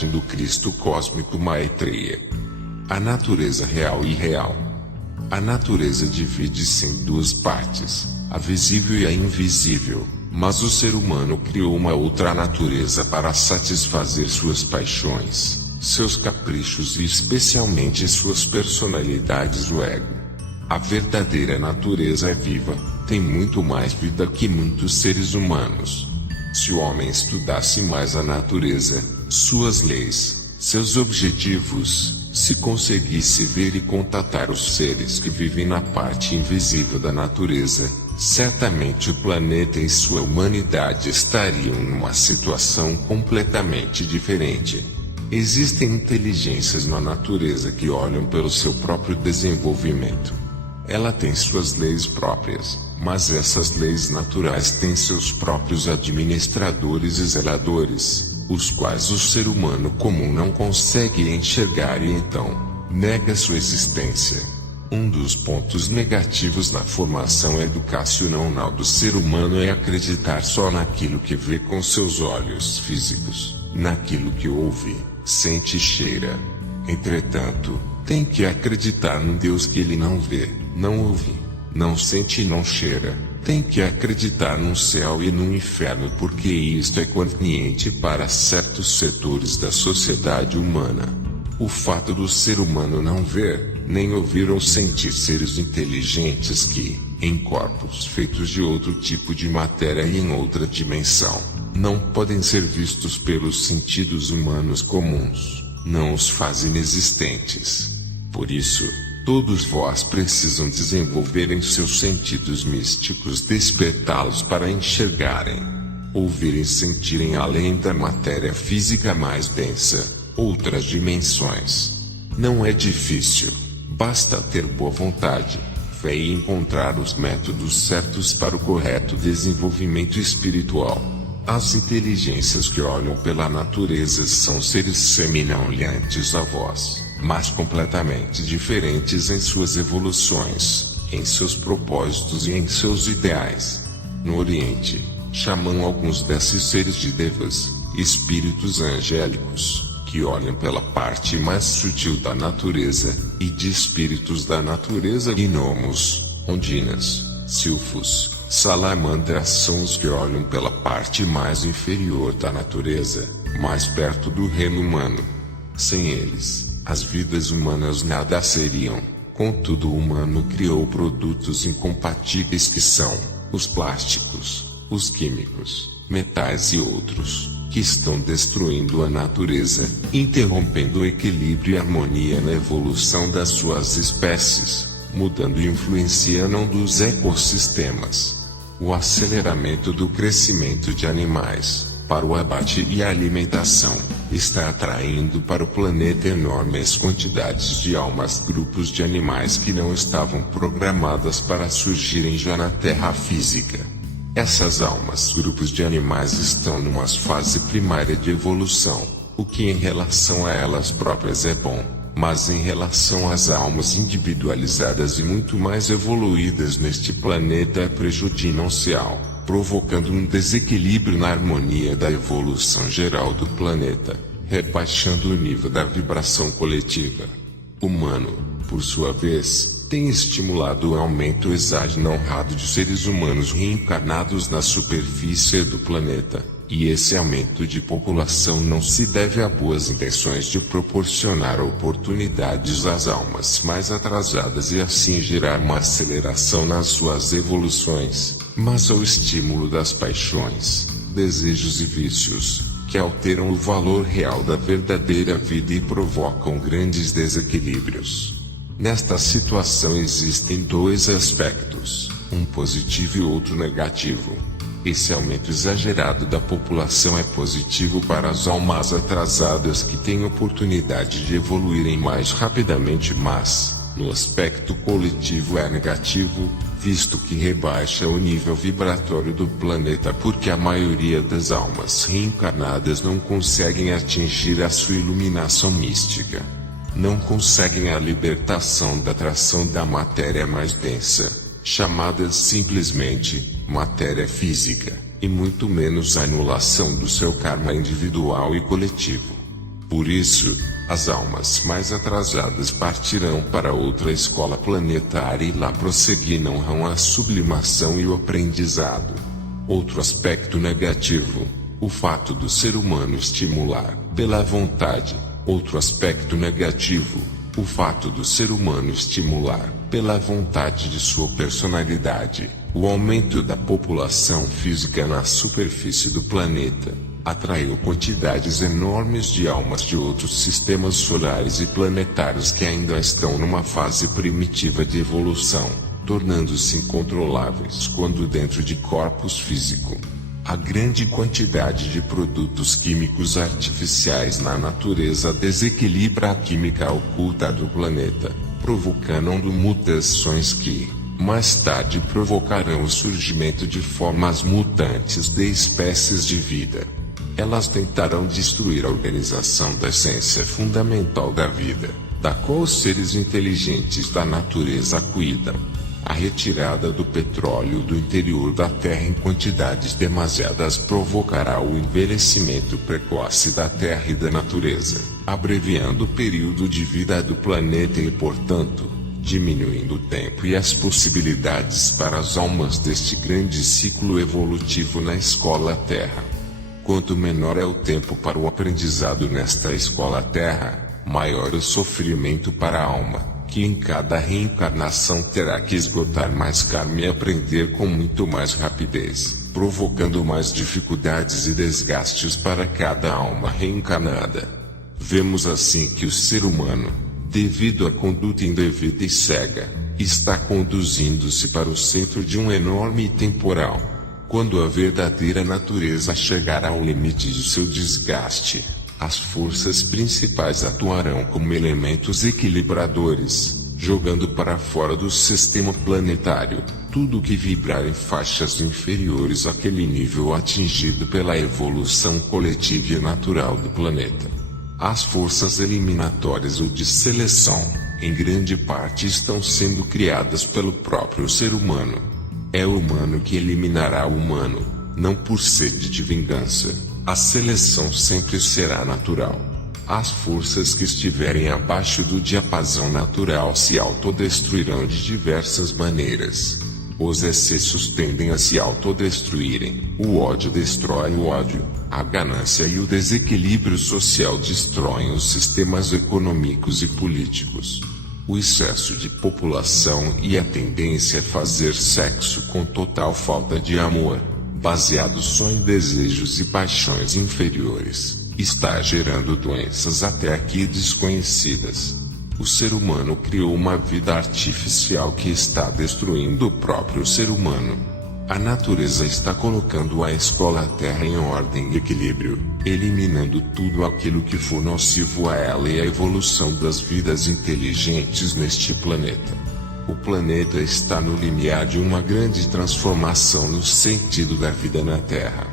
mensagem do Cristo cósmico Maitreya. A natureza real e irreal. A natureza divide-se em duas partes, a visível e a invisível, mas o ser humano criou uma outra natureza para satisfazer suas paixões, seus caprichos e especialmente suas personalidades, o ego. A verdadeira natureza é viva, tem muito mais vida que muitos seres humanos. Se o homem estudasse mais a natureza, suas leis, seus objetivos, se conseguisse ver e contatar os seres que vivem na parte invisível da natureza, certamente o planeta e sua humanidade estariam numa situação completamente diferente. Existem inteligências na natureza que olham pelo seu próprio desenvolvimento. Ela tem suas leis próprias, mas essas leis naturais têm seus próprios administradores e zeladores, os quais o ser humano comum não consegue enxergar e então nega sua existência. Um dos pontos negativos na formação educacional do ser humano é acreditar só naquilo que vê com seus olhos físicos, naquilo que ouve, sente e cheira. Entretanto, tem que acreditar num Deus que ele não vê, não ouve, não sente e não cheira. Tem que acreditar num céu e num inferno, porque isto é conveniente para certos setores da sociedade humana. O fato do ser humano não ver, nem ouvir ou sentir seres inteligentes que, em corpos feitos de outro tipo de matéria e em outra dimensão, não podem ser vistos pelos sentidos humanos comuns, não os faz inexistentes. Por isso, todos vós precisam desenvolver em seus sentidos místicos, despertá-los para enxergarem, ouvirem e sentirem além da matéria física mais densa, outras dimensões. Não é difícil, basta ter boa vontade, fé e encontrar os métodos certos para o correto desenvolvimento espiritual. As inteligências que olham pela natureza são seres semelhantes a vós, mas completamente diferentes em suas evoluções, em seus propósitos e em seus ideais. No Oriente, chamam alguns desses seres de devas, espíritos angélicos, que olham pela parte mais sutil da natureza, e de espíritos da natureza gnomos, ondinas, silfos, salamandras são os que olham pela parte mais inferior da natureza, mais perto do reino humano. Sem eles, as vidas humanas nada seriam. Contudo, o humano criou produtos incompatíveis que são os plásticos, os químicos, metais e outros, que estão destruindo a natureza, interrompendo o equilíbrio e harmonia na evolução das suas espécies, mudando e influenciando um dos ecossistemas. O aceleramento do crescimento de animais, para o abate e a alimentação, está atraindo para o planeta enormes quantidades de almas, grupos de animais que não estavam programadas para surgirem já na Terra física. Essas almas, grupos de animais, estão numa fase primária de evolução, o que em relação a elas próprias é bom, mas em relação às almas individualizadas e muito mais evoluídas neste planeta prejudicial, provocando um desequilíbrio na harmonia da evolução geral do planeta, rebaixando o nível da vibração coletiva. O humano, por sua vez, tem estimulado o aumento exagerado de seres humanos reencarnados na superfície do planeta, e esse aumento de população não se deve a boas intenções de proporcionar oportunidades às almas mais atrasadas e assim gerar uma aceleração nas suas evoluções, mas ao estímulo das paixões, desejos e vícios, que alteram o valor real da verdadeira vida e provocam grandes desequilíbrios. Nesta situação existem dois aspectos, um positivo e outro negativo. Esse aumento exagerado da população é positivo para as almas atrasadas que têm oportunidade de evoluírem mais rapidamente, mas, no aspecto coletivo, é negativo, visto que rebaixa o nível vibratório do planeta porque a maioria das almas reencarnadas não conseguem atingir a sua iluminação mística. Não conseguem a libertação da atração da matéria mais densa, chamada simplesmente matéria física, e muito menos a anulação do seu karma individual e coletivo. Por isso, as almas mais atrasadas partirão para outra escola planetária e lá prosseguirão a sublimação e o aprendizado. Outro aspecto negativo: o fato do ser humano estimular, pela vontade. Outro aspecto negativo: o fato do ser humano estimular, pela vontade de sua personalidade, o aumento da população física na superfície do planeta. Atraiu quantidades enormes de almas de outros sistemas solares e planetários que ainda estão numa fase primitiva de evolução, tornando-se incontroláveis quando dentro de corpos físicos. A grande quantidade de produtos químicos artificiais na natureza desequilibra a química oculta do planeta, provocando mutações que, mais tarde, provocarão o surgimento de formas mutantes de espécies de vida. Elas tentarão destruir a organização da essência fundamental da vida, da qual os seres inteligentes da natureza cuidam. A retirada do petróleo do interior da Terra em quantidades demasiadas provocará o envelhecimento precoce da Terra e da natureza, abreviando o período de vida do planeta e, portanto, diminuindo o tempo e as possibilidades para as almas deste grande ciclo evolutivo na escola Terra. Quanto menor é o tempo para o aprendizado nesta escola Terra, maior o sofrimento para a alma, que em cada reencarnação terá que esgotar mais karma e aprender com muito mais rapidez, provocando mais dificuldades e desgastes para cada alma reencarnada. Vemos assim que o ser humano, devido à conduta indevida e cega, está conduzindo-se para o centro de um enorme temporal. Quando a verdadeira natureza chegar ao limite de seu desgaste, as forças principais atuarão como elementos equilibradores, jogando para fora do sistema planetário tudo que vibrar em faixas inferiores àquele nível atingido pela evolução coletiva e natural do planeta. As forças eliminatórias ou de seleção, em grande parte estão sendo criadas pelo próprio ser humano. É o humano que eliminará o humano, não por sede de vingança. A seleção sempre será natural. As forças que estiverem abaixo do diapasão natural se autodestruirão de diversas maneiras. Os excessos tendem a se autodestruírem. O ódio destrói o ódio. A ganância e o desequilíbrio social destroem os sistemas econômicos e políticos. O excesso de população e a tendência a fazer sexo com total falta de amor, baseado só em desejos e paixões inferiores, está gerando doenças até aqui desconhecidas. O ser humano criou uma vida artificial que está destruindo o próprio ser humano. A natureza está colocando a escola Terra em ordem e equilíbrio, eliminando tudo aquilo que for nocivo a ela e à evolução das vidas inteligentes neste planeta. O planeta está no limiar de uma grande transformação no sentido da vida na Terra.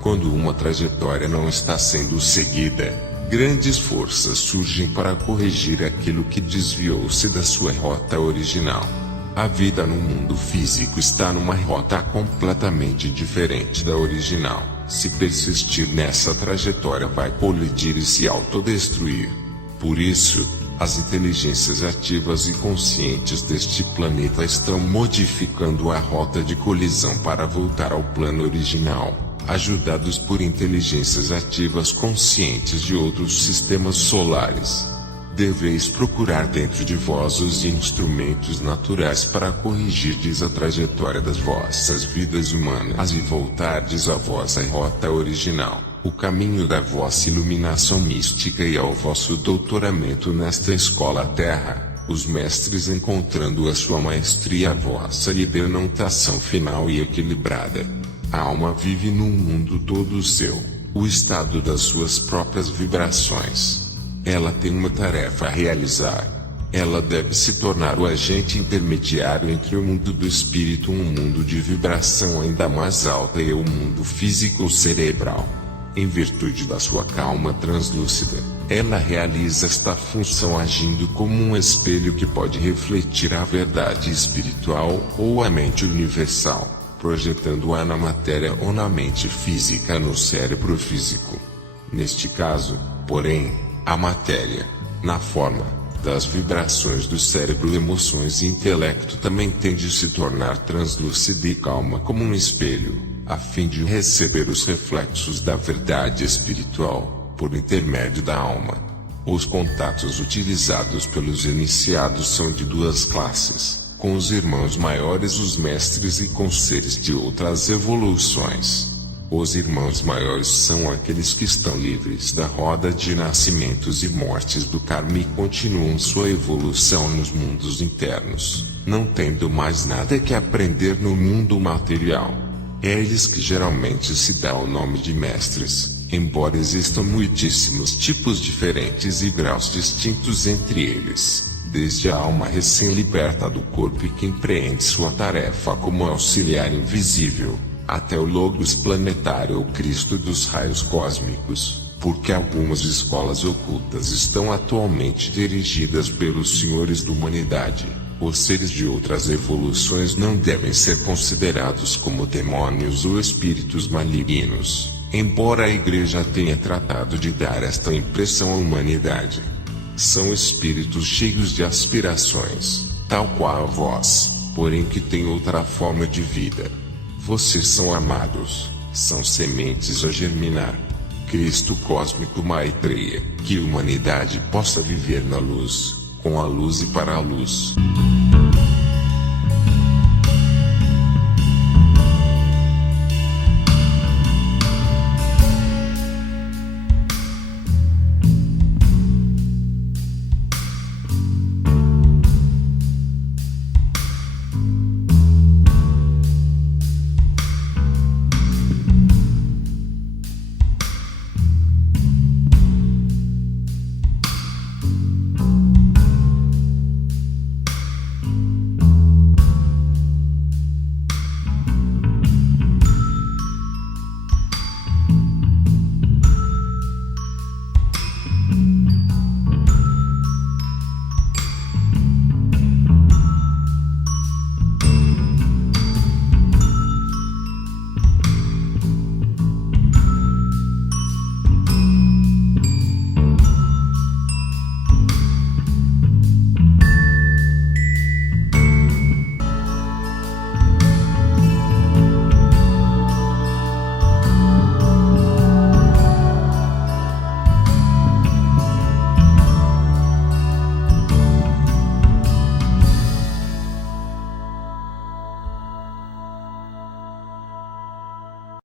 Quando uma trajetória não está sendo seguida, grandes forças surgem para corrigir aquilo que desviou-se da sua rota original. A vida no mundo físico está numa rota completamente diferente da original. Se persistir nessa trajetória, vai colidir e se autodestruir. Por isso, as inteligências ativas e conscientes deste planeta estão modificando a rota de colisão para voltar ao plano original, ajudados por inteligências ativas conscientes de outros sistemas solares. Deveis procurar dentro de vós os instrumentos naturais para corrigirdes a trajetória das vossas vidas humanas e voltardes à vossa rota original, o caminho da vossa iluminação mística e ao vosso doutoramento nesta escola Terra, os mestres encontrando a sua maestria, a vossa libertação final e equilibrada. A alma vive num mundo todo seu, o estado das suas próprias vibrações. Ela tem uma tarefa a realizar. Ela deve se tornar o agente intermediário entre o mundo do espírito, um mundo de vibração ainda mais alta, e o mundo físico cerebral. Em virtude da sua calma translúcida, ela realiza esta função agindo como um espelho que pode refletir a verdade espiritual ou a mente universal, projetando-a na matéria ou na mente física, no cérebro físico. Neste caso, porém, A matéria, na forma das vibrações do cérebro, emoções e intelecto, também tende a se tornar translúcida e calma como um espelho, a fim de receber os reflexos da verdade espiritual, por intermédio da alma. Os contatos utilizados pelos iniciados são de duas classes: com os irmãos maiores, os mestres, e com seres de outras evoluções. Os irmãos maiores são aqueles que estão livres da roda de nascimentos e mortes do karma e continuam sua evolução nos mundos internos, não tendo mais nada que aprender no mundo material. É a eles que geralmente se dá o nome de mestres, embora existam muitíssimos tipos diferentes e graus distintos entre eles, desde a alma recém-liberta do corpo e que empreende sua tarefa como auxiliar invisível, até o Logos planetário ou Cristo dos raios cósmicos, porque algumas escolas ocultas estão atualmente dirigidas pelos senhores da humanidade. Os seres de outras evoluções não devem ser considerados como demônios ou espíritos malignos, embora a Igreja tenha tratado de dar esta impressão à humanidade. São espíritos cheios de aspirações, tal qual a vós, porém que têm outra forma de vida. Vocês são amados, são sementes a germinar. Cristo Cósmico Maitreya, que a humanidade possa viver na luz, com a luz e para a luz.